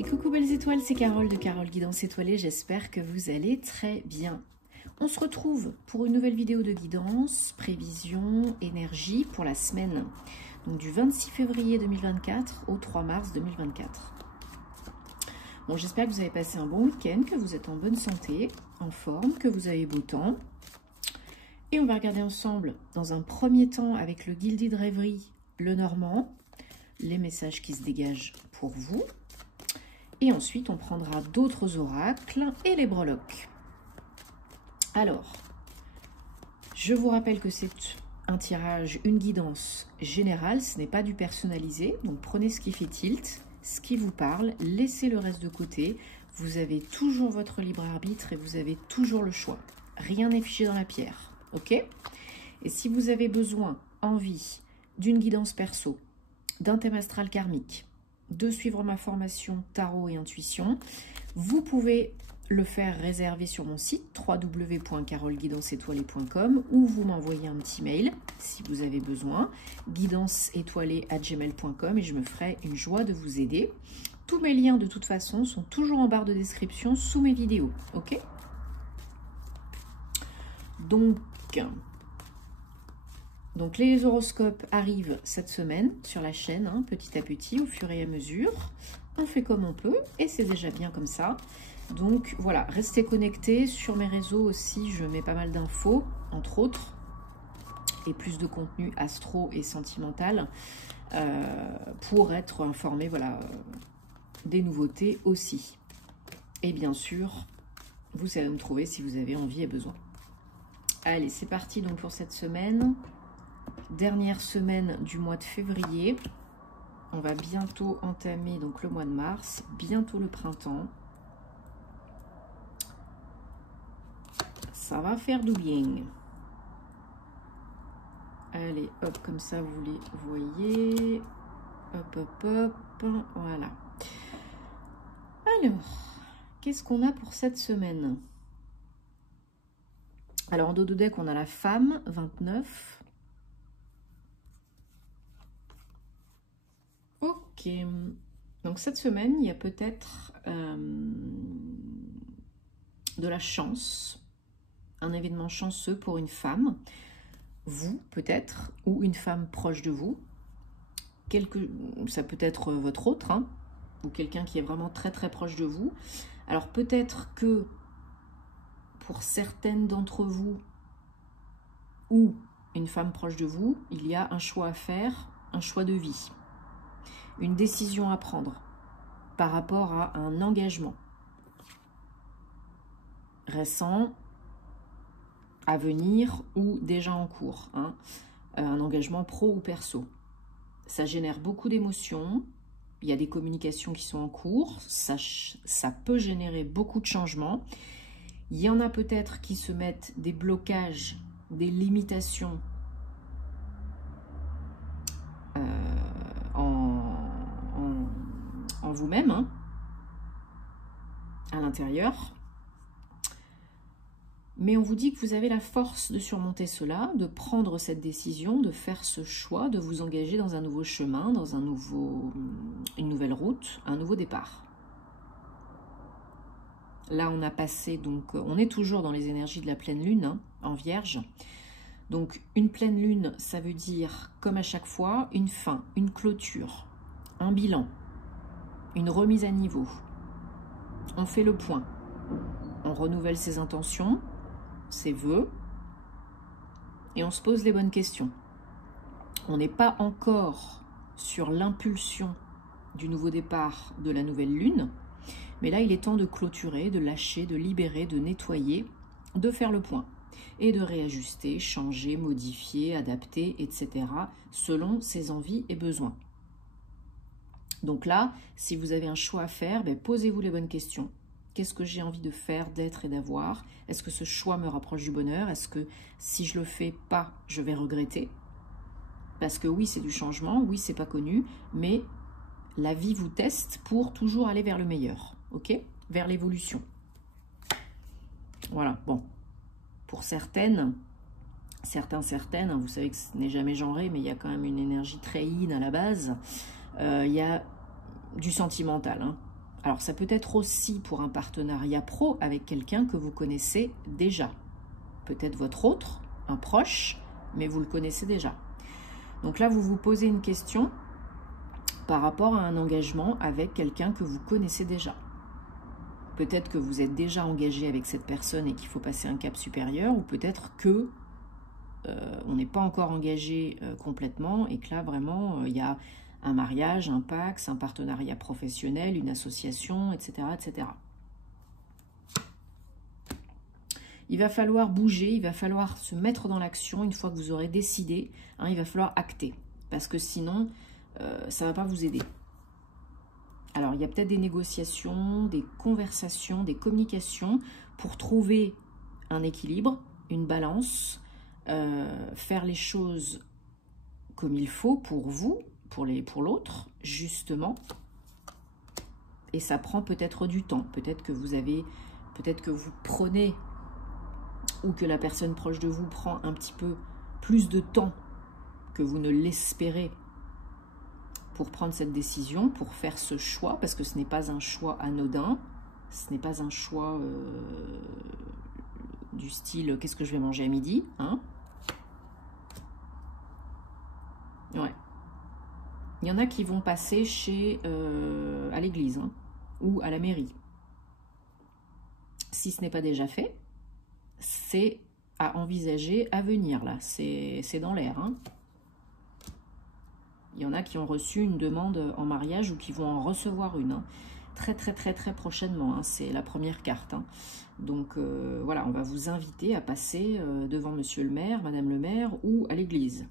Et coucou belles étoiles, c'est Carole de Carole Guidance Étoilée, j'espère que vous allez très bien. On se retrouve pour une nouvelle vidéo de guidance, prévision, énergie pour la semaine donc du 26 février 2024 au 3 mars 2024. Bon, j'espère que vous avez passé un bon week-end, que vous êtes en bonne santé, en forme, que vous avez beau temps. Et on va regarder ensemble, dans un premier temps, avec le Guilded Rêverie, le Normand, les messages qui se dégagent pour vous. Et ensuite, on prendra d'autres oracles et les breloques. Alors, je vous rappelle que c'est un tirage, une guidance générale, ce n'est pas du personnalisé. Donc, prenez ce qui fait tilt, ce qui vous parle, laissez le reste de côté. Vous avez toujours votre libre arbitre et vous avez toujours le choix. Rien n'est fiché dans la pierre, ok? Et si vous avez besoin, envie d'une guidance perso, d'un thème astral karmique, de suivre ma formation tarot et intuition, vous pouvez le faire réserver sur mon site www.caroleguidanceétoilée.com ou vous m'envoyez un petit mail si vous avez besoin, guidanceétoilée@gmail.com, et je me ferai une joie de vous aider. Tous mes liens de toute façon sont toujours en barre de description sous mes vidéos, ok? Donc les horoscopes arrivent cette semaine sur la chaîne, hein, petit à petit, au fur et à mesure. On fait comme on peut et c'est déjà bien comme ça. Donc voilà, restez connectés. Sur mes réseaux aussi, je mets pas mal d'infos, entre autres, et plus de contenu astro et sentimental pour être informé, voilà, des nouveautés aussi. Et bien sûr, vous savez me trouver si vous avez envie et besoin. Allez, c'est parti donc pour cette semaine. Dernière semaine du mois de février. On va bientôt entamer donc le mois de mars, bientôt le printemps. Ça va faire du bien. Allez, hop, comme ça vous les voyez. Hop, hop, hop. Voilà. Alors, qu'est-ce qu'on a pour cette semaine? Alors, en dos de deck, on a la femme, 29. Ok, donc cette semaine, il y a peut-être de la chance, un événement chanceux pour une femme, vous peut-être, ou une femme proche de vous. Ça peut être votre autre, hein, ou quelqu'un qui est vraiment très très proche de vous. Alors peut-être que pour certaines d'entre vous, ou une femme proche de vous, il y a un choix à faire, un choix de vie. Une décision à prendre par rapport à un engagement récent, à venir ou déjà en cours, hein. Un engagement pro ou perso. Ça génère beaucoup d'émotions, il y a des communications qui sont en cours, ça peut générer beaucoup de changements. Il y en a peut-être qui se mettent des blocages, des limitations en vous-même, hein, à l'intérieur. Mais on vous dit que vous avez la force de surmonter cela, de prendre cette décision, de faire ce choix, de vous engager dans un nouveau chemin, dans une nouvelle route, un nouveau départ. Là, on a passé, donc, on est toujours dans les énergies de la pleine lune, hein, en Vierge. Donc, une pleine lune, ça veut dire, comme à chaque fois, une fin, une clôture, un bilan, une remise à niveau. On fait le point. On renouvelle ses intentions, ses vœux, et on se pose les bonnes questions. On n'est pas encore sur l'impulsion du nouveau départ de la nouvelle lune, mais là, il est temps de clôturer, de lâcher, de libérer, de nettoyer, de faire le point et de réajuster, changer, modifier, adapter, etc. selon ses envies et besoins. Donc là, si vous avez un choix à faire, posez-vous les bonnes questions. Qu'est-ce que j'ai envie de faire, d'être et d'avoir? Est-ce que ce choix me rapproche du bonheur? Est-ce que si je le fais pas, je vais regretter? Parce que oui, c'est du changement, oui, c'est pas connu, mais la vie vous teste pour toujours aller vers le meilleur, ok? Vers l'évolution. Voilà, bon. Pour certaines, certaines, vous savez que ce n'est jamais genré, mais il y a quand même une énergie très yin à la base. Il y a du sentimental, hein. Alors, ça peut être aussi pour un partenariat pro avec quelqu'un que vous connaissez déjà. Peut-être votre autre, un proche, mais vous le connaissez déjà. Donc là, vous vous posez une question par rapport à un engagement avec quelqu'un que vous connaissez déjà. Peut-être que vous êtes déjà engagé avec cette personne et qu'il faut passer un cap supérieur, ou peut-être que on n'est pas encore engagé complètement et que là, vraiment, il y a un mariage, un pax, un partenariat professionnel, une association, etc., etc. Il va falloir bouger, il va falloir se mettre dans l'action une fois que vous aurez décidé. Hein, il va falloir acter, parce que sinon, ça ne va pas vous aider. Alors, il y a peut-être des négociations, des conversations, des communications pour trouver un équilibre, une balance, faire les choses comme il faut pour vous, pour l'autre, justement. Et ça prend peut-être du temps. Peut-être que vous prenez, ou que la personne proche de vous prend un petit peu plus de temps que vous ne l'espérez pour prendre cette décision, pour faire ce choix, parce que ce n'est pas un choix anodin, ce n'est pas un choix du style « qu'est-ce que je vais manger à midi ?» hein. Ouais. Il y en a qui vont passer à l'église hein, ou à la mairie. Si ce n'est pas déjà fait, c'est à envisager à venir, là. C'est dans l'air. Hein. Il y en a qui ont reçu une demande en mariage ou qui vont en recevoir une. Hein. Très, très, très, très prochainement. Hein. C'est la première carte. Hein. Donc, voilà, on va vous inviter à passer devant monsieur le maire, madame le maire ou à l'église.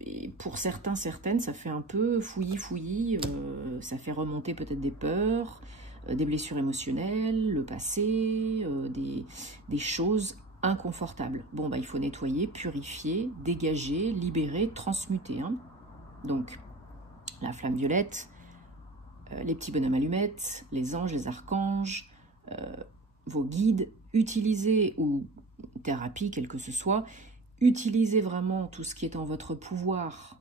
Et pour certains, certaines, ça fait un peu fouillis, ça fait remonter peut-être des peurs, des blessures émotionnelles, le passé, des choses inconfortables. Bon, bah, il faut nettoyer, purifier, dégager, libérer, transmuter. Hein. Donc, la flamme violette, les petits bonhommes allumettes, les anges, les archanges, vos guides, utilisez, ou thérapie, quelle que ce soit, utilisez vraiment tout ce qui est en votre pouvoir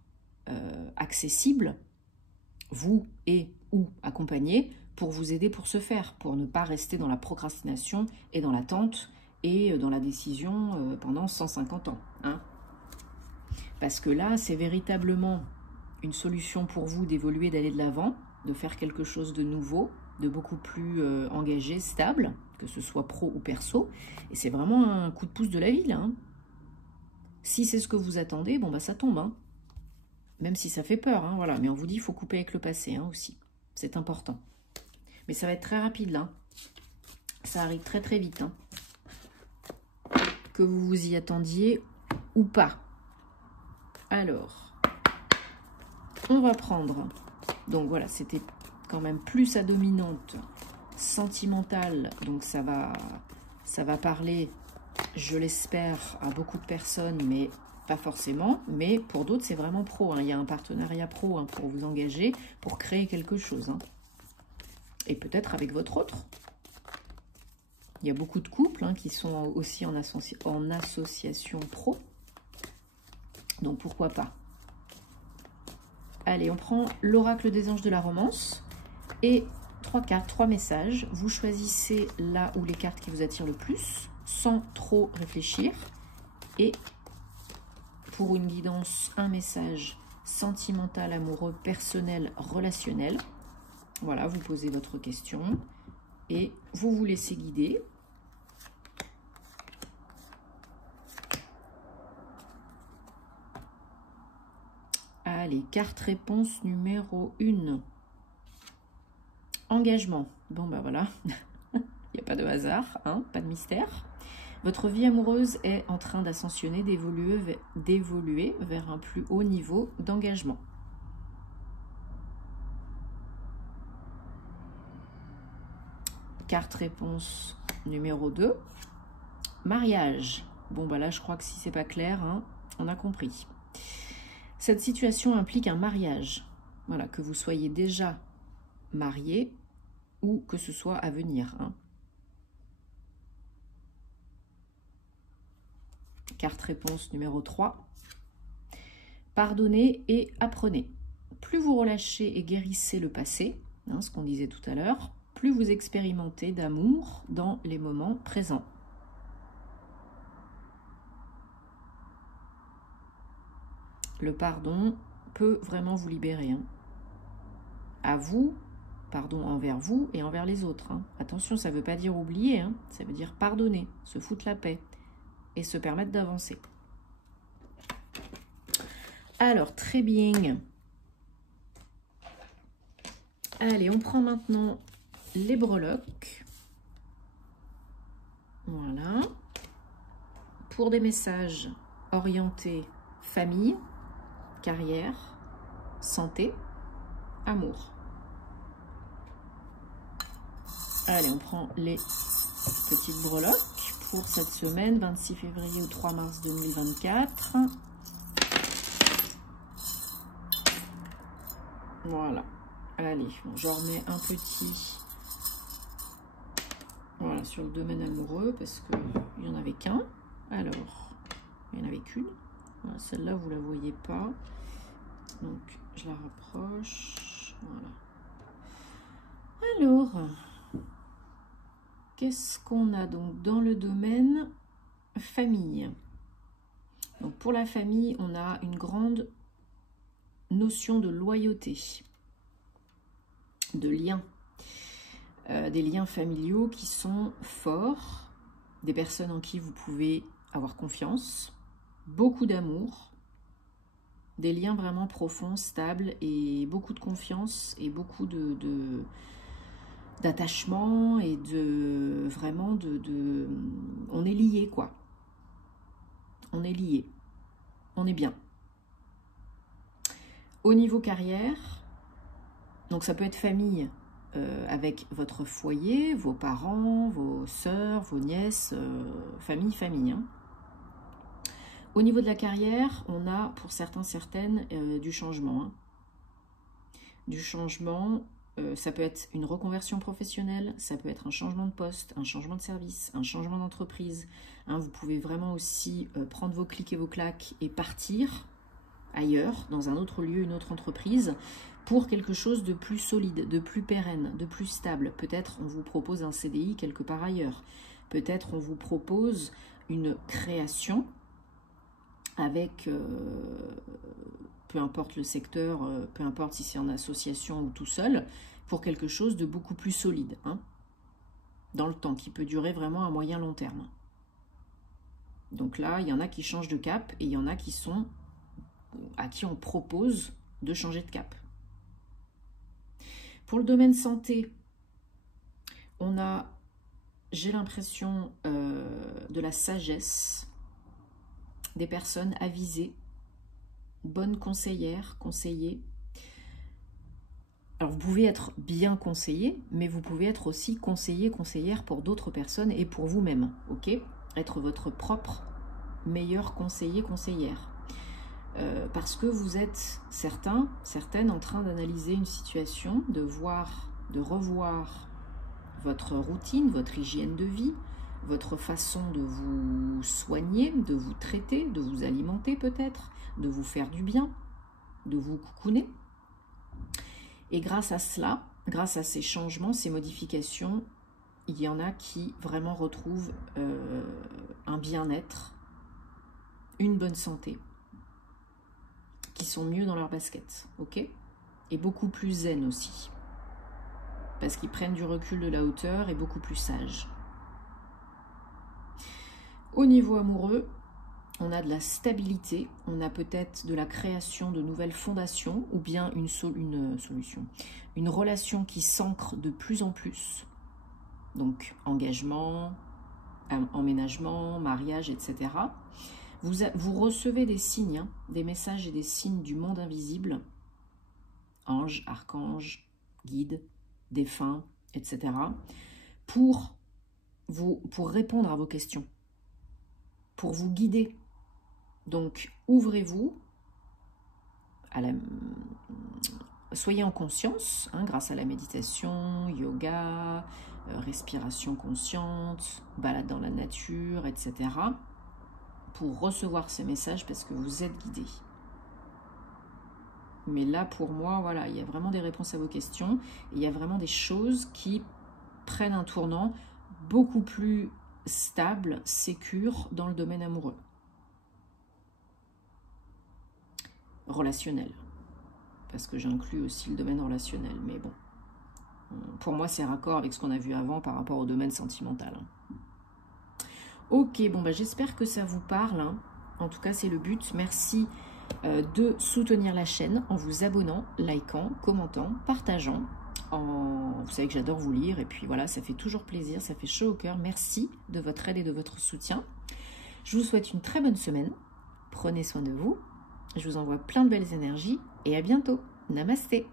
accessible, vous et ou accompagné, pour vous aider pour ce faire, pour ne pas rester dans la procrastination et dans l'attente et dans la décision pendant 150 ans. Hein. Parce que là, c'est véritablement une solution pour vous d'évoluer, d'aller de l'avant, de faire quelque chose de nouveau, de beaucoup plus engagé, stable, que ce soit pro ou perso. Et c'est vraiment un coup de pouce de la vie, là. Hein. Si c'est ce que vous attendez, bon bah ça tombe. Hein. Même si ça fait peur, hein, voilà. Mais on vous dit, il faut couper avec le passé hein, aussi. C'est important. Mais ça va être très rapide, là. Ça arrive très très vite. Hein. Que vous vous y attendiez ou pas. Alors, on va prendre... Donc voilà, c'était quand même plus à dominante sentimentale. Donc ça va parler, je l'espère, à beaucoup de personnes, mais pas forcément. Mais pour d'autres, c'est vraiment pro. Hein. Il y a un partenariat pro hein, pour vous engager, pour créer quelque chose. Hein. Et peut-être avec votre autre. Il y a beaucoup de couples hein, qui sont aussi en association pro. Donc pourquoi pas. Allez, on prend l'oracle des anges de la romance. Et 3 cartes, 3 messages. Vous choisissez là où les cartes qui vous attirent le plus, sans trop réfléchir. Et pour une guidance, un message sentimental, amoureux, personnel, relationnel. Voilà, vous posez votre question et vous vous laissez guider. Allez, carte réponse numéro 1. Engagement. Bon, ben voilà, il n'y a pas de hasard, hein, pas de mystère. Votre vie amoureuse est en train d'ascensionner, d'évoluer vers un plus haut niveau d'engagement. Carte réponse numéro 2. Mariage. Bon, bah là, je crois que si c'est pas clair, hein, on a compris. Cette situation implique un mariage. Voilà, que vous soyez déjà marié ou que ce soit à venir. Hein. Carte réponse numéro 3. Pardonnez et apprenez. plus vous relâchez et guérissez le passé, hein, ce qu'on disait tout à l'heure, plus vous expérimentez d'amour dans les moments présents. Le pardon peut vraiment vous libérer. Hein. À vous, pardon envers vous et envers les autres. Hein. Attention, ça ne veut pas dire oublier, hein. Ça veut dire pardonner, se foutre la paix et se permettre d'avancer. Alors, très bien. Allez, on prend maintenant les breloques. Voilà. Pour des messages orientés famille, carrière, santé, amour. Allez, on prend les petites breloques pour cette semaine, 26 février au 3 mars 2024. Voilà. Allez, bon, je remets un petit... Voilà, sur le domaine amoureux, parce qu'il n'y en avait qu'un. Alors, il n'y en avait qu'une. Voilà, celle-là, vous ne la voyez pas. Donc, je la rapproche. Voilà. Alors, qu'est-ce qu'on a donc dans le domaine famille? Donc, pour la famille, on a une grande notion de loyauté, de lien. Des liens familiaux qui sont forts, des personnes en qui vous pouvez avoir confiance, beaucoup d'amour, des liens vraiment profonds, stables et beaucoup de confiance et beaucoup d'attachement et de vraiment on est liés quoi. On est liés, on est bien. Au niveau carrière, donc ça peut être famille, avec votre foyer, vos parents, vos sœurs, vos nièces, famille. Hein. Au niveau de la carrière, on a pour certains, certaines du changement. Hein. Du changement, ça peut être une reconversion professionnelle, ça peut être un changement de poste, un changement de service, un changement d'entreprise. Hein, vous pouvez vraiment aussi prendre vos clics et vos claques et partir ailleurs, dans un autre lieu, une autre entreprise, pour quelque chose de plus solide, de plus pérenne, de plus stable. Peut-être on vous propose un CDI quelque part ailleurs. Peut-être on vous propose une création avec, peu importe le secteur, peu importe si c'est en association ou tout seul, pour quelque chose de beaucoup plus solide, hein, dans le temps, qui peut durer vraiment à moyen long terme. Donc là, il y en a qui changent de cap et il y en a qui sont à qui on propose de changer de cap. Pour le domaine santé, on a, j'ai l'impression, de la sagesse, des personnes avisées, bonnes conseillères, conseillers. Alors vous pouvez être bien conseillé, mais vous pouvez être aussi conseiller, conseillère pour d'autres personnes et pour vous-même, ok? Être votre propre meilleur conseiller, conseillère. Parce que vous êtes certaines en train d'analyser une situation, de revoir votre routine, votre hygiène de vie, votre façon de vous soigner, de vous traiter, de vous alimenter peut-être, de vous faire du bien, de vous coucouner. Et grâce à cela, grâce à ces changements, ces modifications, il y en a qui vraiment retrouvent un bien-être, une bonne santé, qui sont mieux dans leur basket, ok? Et beaucoup plus zen aussi, parce qu'ils prennent du recul, de la hauteur et beaucoup plus sages. Au niveau amoureux, on a de la stabilité, on a peut-être de la création de nouvelles fondations ou bien une solution, une relation qui s'ancre de plus en plus. Donc engagement, emménagement, mariage, etc. Vous recevez des signes, hein, des messages et des signes du monde invisible, anges, archanges, guides, défunts, etc. pour répondre à vos questions, pour vous guider. Donc, ouvrez-vous, soyez en conscience, hein, grâce à la méditation, yoga, respiration consciente, balade dans la nature, etc., pour recevoir ces messages parce que vous êtes guidé. Mais là, pour moi, voilà, il y a vraiment des réponses à vos questions. Il y a vraiment des choses qui prennent un tournant beaucoup plus stable, sécure dans le domaine amoureux. Relationnel. Parce que j'inclus aussi le domaine relationnel. Mais bon, pour moi, c'est raccord avec ce qu'on a vu avant par rapport au domaine sentimental. Ok, bon, bah, j'espère que ça vous parle. Hein. En tout cas, c'est le but. Merci de soutenir la chaîne en vous abonnant, likant, commentant, partageant. Vous savez que j'adore vous lire et puis voilà, ça fait toujours plaisir, ça fait chaud au cœur. Merci de votre aide et de votre soutien. Je vous souhaite une très bonne semaine. Prenez soin de vous. Je vous envoie plein de belles énergies et à bientôt. Namasté.